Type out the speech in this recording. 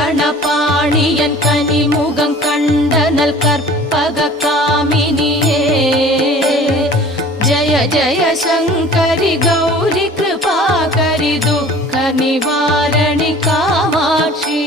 கங்கணபாணியன் கனிமுகம் கண்டனல் கற்பக காமினியே ஜய ஜய சங்கரி கௌரி கிருபாகரி துக்க நிவாரணி காமாட்சி